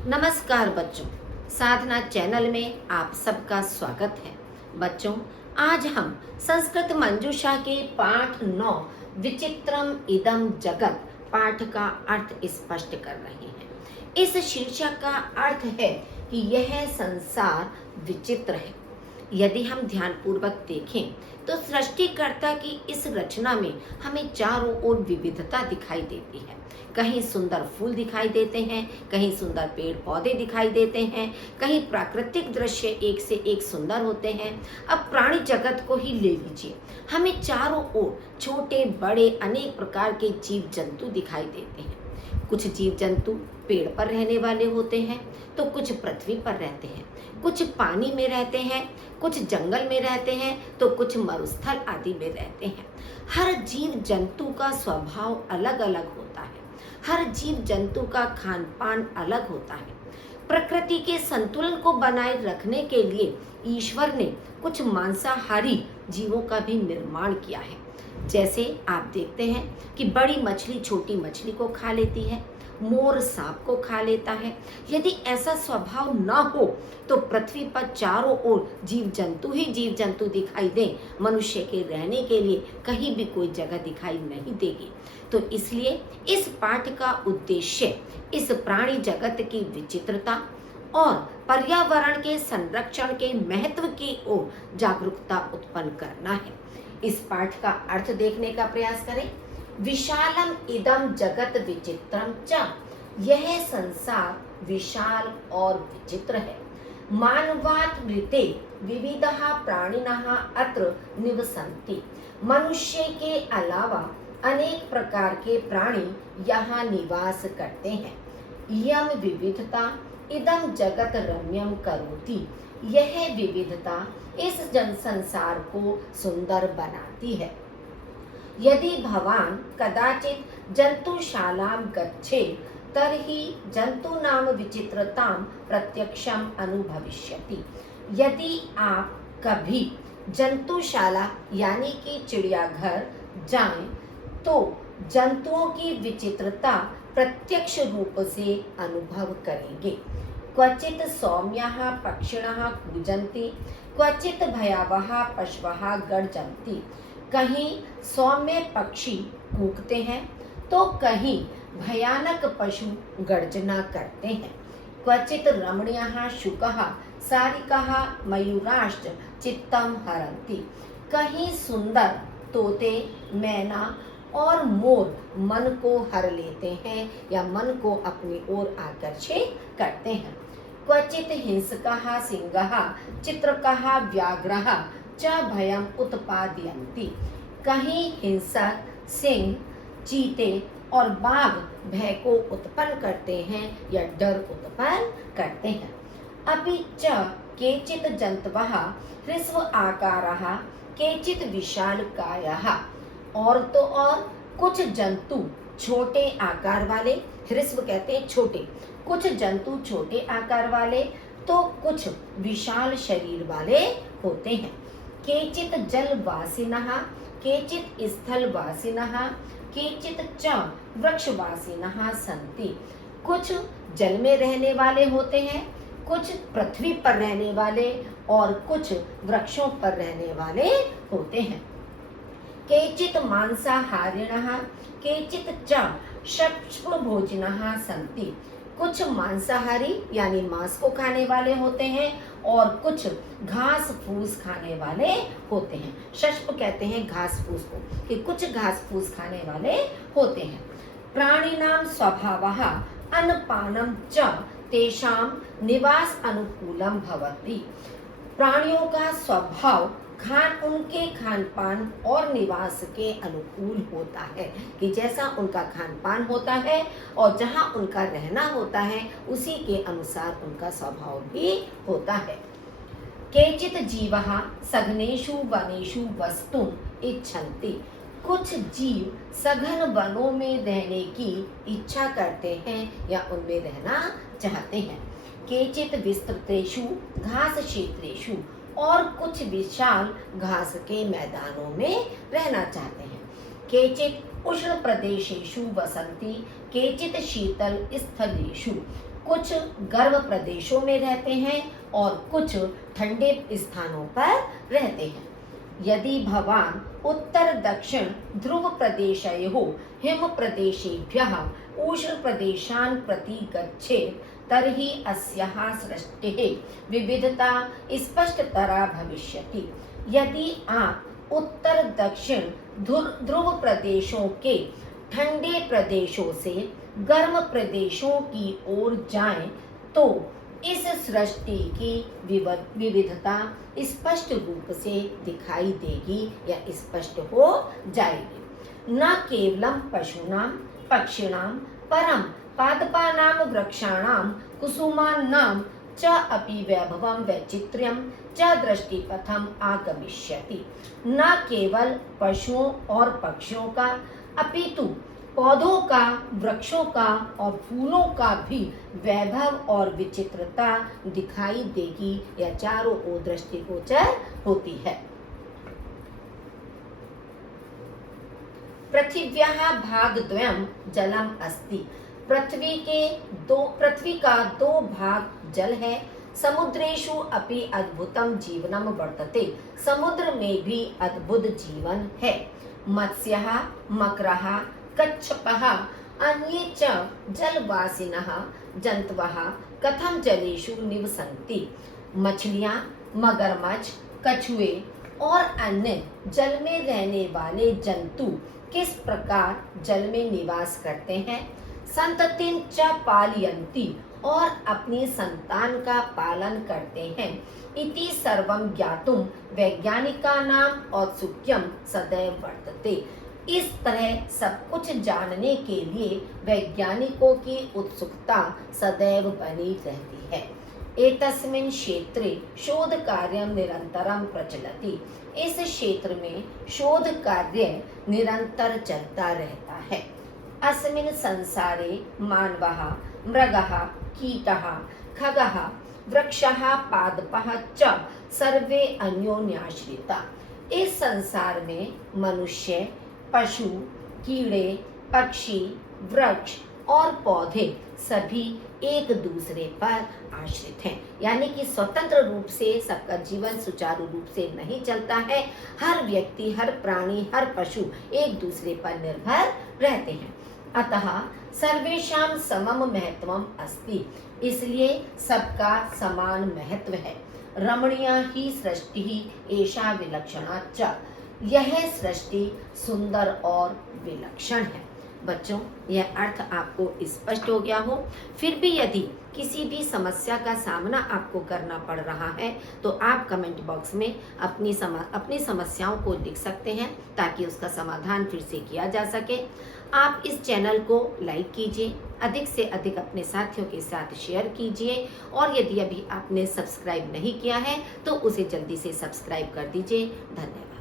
नमस्कार बच्चों, साधना चैनल में आप सबका स्वागत है। बच्चों, आज हम संस्कृत मंजूषा के पाठ 9 विचित्रम इदम जगत पाठ का अर्थ स्पष्ट कर रहे हैं। इस शीर्षक का अर्थ है कि यह संसार विचित्र है। यदि हम ध्यानपूर्वक देखें तो सृष्टिकर्ता की इस रचना में हमें चारों ओर विविधता दिखाई देती है। कहीं सुंदर फूल दिखाई देते हैं, कहीं सुंदर पेड़ पौधे दिखाई देते हैं, कहीं प्राकृतिक दृश्य एक से एक सुंदर होते हैं। अब प्राणी जगत को ही ले लीजिए, हमें चारों ओर छोटे बड़े अनेक प्रकार के जीव जंतु दिखाई देते हैं। कुछ जीव जंतु पेड़ पर रहने वाले होते हैं तो कुछ पृथ्वी पर रहते हैं, कुछ पानी में रहते हैं, कुछ जंगल में रहते हैं तो कुछ मरुस्थल आदि में रहते हैं। हर जीव जंतु का स्वभाव अलग अलग होता है, हर जीव जंतु का खान पान अलग होता है। प्रकृति के संतुलन को बनाए रखने के लिए ईश्वर ने कुछ मांसाहारी जीवों का भी निर्माण किया है। जैसे आप देखते हैं कि बड़ी मछली छोटी मछली को खा लेती है, मोर सांप को खा लेता है। यदि ऐसा स्वभाव न हो तो पृथ्वी पर चारों ओर जीव जंतु ही जीव जंतु दिखाई दें, मनुष्य के रहने के लिए कहीं भी कोई जगह दिखाई नहीं देगी। तो इसलिए इस पाठ का उद्देश्य इस प्राणी जगत की विचित्रता और पर्यावरण के संरक्षण के महत्व की ओर जागरूकता उत्पन्न करना है। इस पाठ का अर्थ देखने का प्रयास करें। विशालम इदम जगत विचित्रम च, यह संसार विशाल और विचित्र है। मानवात् मृते विविधः प्राणिनः अत्र निवसन्ति, मनुष्य के अलावा अनेक प्रकार के प्राणी यहाँ निवास करते हैं। यम विविधता इदम जगत रम्यम करोति, यह विविधता इस जन संसार को सुंदर बनाती है। यदि भवान कदाचित जंतुशालां गच्छेत् तर्हि जंतूनां विचित्रतां प्रत्यक्षम अनुभविष्यति। यदि आप कभी जंतुशाला यानी कि चिड़ियाघर जाएं तो जंतुओं की विचित्रता प्रत्यक्ष रूप से अनुभव करेंगे। क्वचित सौम्याः पक्षिणः कूजन्ति, क्वचित भयावह पशवः गर्जन्ति। कहीं सौम्य पक्षी कूकते हैं तो कहीं भयानक पशु गर्जना करते हैं। क्वचित रमणीयः शुकः सारिकाः मयूराश्च चित्तं हरन्ति, कहीं सुंदर तोते मैना और मोर मन को हर लेते हैं या मन को अपनी ओर आकर्षित करते हैं। क्वचित हिंसकः सिंहः चित्रकः व्याघ्रः च भयम उत्पादयन्ति, कहीं हिंसक सिंह चीते और बाघ भय को उत्पन्न करते हैं या डर उत्पन्न करते हैं। अपि च केचित् जन्तवः ह्रस्व आकारः केचित् विशालकायः, और तो और कुछ जंतु छोटे आकार वाले, ह्रस्व कहते हैं छोटे, कुछ जंतु छोटे आकार वाले तो कुछ विशाल शरीर वाले होते हैं। केचित् जलवासिनः केचित् स्थलवासिनः केचित् च वृक्षवासिनः सन्ति, कुछ जल में रहने वाले होते हैं, कुछ पृथ्वी पर रहने वाले और कुछ वृक्षों पर रहने वाले होते हैं। केचित् मांसाहारिणः केचित् च शक्ष्मभोजिनः सन्ति, कुछ मांसाहारी यानी मांस को खाने वाले होते हैं और कुछ घास फूस खाने वाले होते हैं। शष्प कहते हैं घास फूस को, कि कुछ घास फूस खाने वाले होते हैं। प्राणिनां स्वभावः अन्नपानं च तेषां निवास अनुकूलं भवति, प्राणियों का स्वभाव उनके खान पान और निवास के अनुकूल होता है, कि जैसा उनका खान पान होता है और जहाँ उनका रहना होता है उसी के अनुसार उनका स्वभाव भी होता है। केचित् जीवः सघनेषु वनेषु वस्तुं इच्छन्ति, कुछ जीव सघन वनों में रहने की इच्छा करते हैं या उनमें रहना चाहते हैं। केचित् विस्तृतेषु घास क्षेत्रेषु, और कुछ विशाल घास के मैदानों में रहना चाहते हैं। केचित् उष्ण प्रदेशेषु वसन्ति केचित् शीतल स्थलेषु, कुछ गर्म प्रदेशों में रहते हैं और कुछ ठंडे स्थानों पर रहते हैं। यदि भवान उत्तर दक्षिण ध्रुव प्रदेशयोः हिम प्रदेशेभ्यः उष्ण प्रदेशान् प्रति गच्छेत् तर्हि अस्याः सृष्टेः विविधता स्पष्टतरा भविष्यति। यदि आप उत्तर दक्षिण ध्रुव प्रदेशों के ठंडे प्रदेशों से गर्म प्रदेशों की ओर जाएं तो इस सृष्टि की विविधता स्पष्ट रूप से दिखाई देगी या स्पष्ट हो जाएगी। न केवलम पशूनां पक्षिणां परम पादपानां वृक्षाणां कुसुमानां च अपि वैभवं वैचित्र्यं च दृष्टिपथम आगमिष्यति। न केवल पशुओं और पक्षियों का अपितु पौधों का, वृक्षों का और फूलों का भी वैभव और विचित्रता दिखाई देगी या चारों ओर दृष्टिगोचर होती है। पृथिव्याः भागद्वयं जलम अस्ति। पृथ्वी का दो भाग जल है। समुद्रेषु अपि अद्भुतम जीवनम वर्तते। समुद्र में भी अद्भुत जीवन है। मत्स्यः मकरः कच्छपः अन्ये च जलवासिनः जन्तवः कथं जलेषु निवसन्ति। मछलियाँ, मगरमच्छ, कछुए और अन्य जल में रहने वाले जंतु किस प्रकार जल में निवास करते हैं। संततिं च पालयन्ति और अपनी संतान का पालन करते हैं। इति सर्वं ज्ञातुं वैज्ञानिकानाम् औत्सुक्यं सदैव वर्तते। इस तरह सब कुछ जानने के लिए वैज्ञानिकों की उत्सुकता सदैव बनी रहती है। एतस्मिन् क्षेत्रे शोध कार्यं निरंतरं प्रचलति। इस क्षेत्र में शोध कार्य निरंतर चलता रहता है। अस्मिन् संसारे मानवः मृगः कीटः खगः वृक्षः पादपः च सर्वे अन्योन्याश्रिता। इस संसार में मनुष्य, पशु, कीड़े, पक्षी, वृक्ष और पौधे सभी एक दूसरे पर आश्रित हैं। यानी कि स्वतंत्र रूप से सबका जीवन सुचारू रूप से नहीं चलता है। हर व्यक्ति, हर प्राणी, हर पशु एक दूसरे पर निर्भर रहते हैं। अतः सर्वेषां समम महत्वम अस्ति। इसलिए सबका समान महत्व है। रमणीया ही सृष्टि ही एषा विलक्षणा च। यह सृष्टि सुंदर और विलक्षण है। बच्चों, यह अर्थ आपको स्पष्ट हो गया हो। फिर भी यदि किसी भी समस्या का सामना आपको करना पड़ रहा है तो आप कमेंट बॉक्स में अपनी समस्याओं को लिख सकते हैं ताकि उसका समाधान फिर से किया जा सके। आप इस चैनल को लाइक कीजिए, अधिक से अधिक अपने साथियों के साथ शेयर कीजिए और यदि अभी आपने सब्सक्राइब नहीं किया है तो उसे जल्दी से सब्सक्राइब कर दीजिए। धन्यवाद।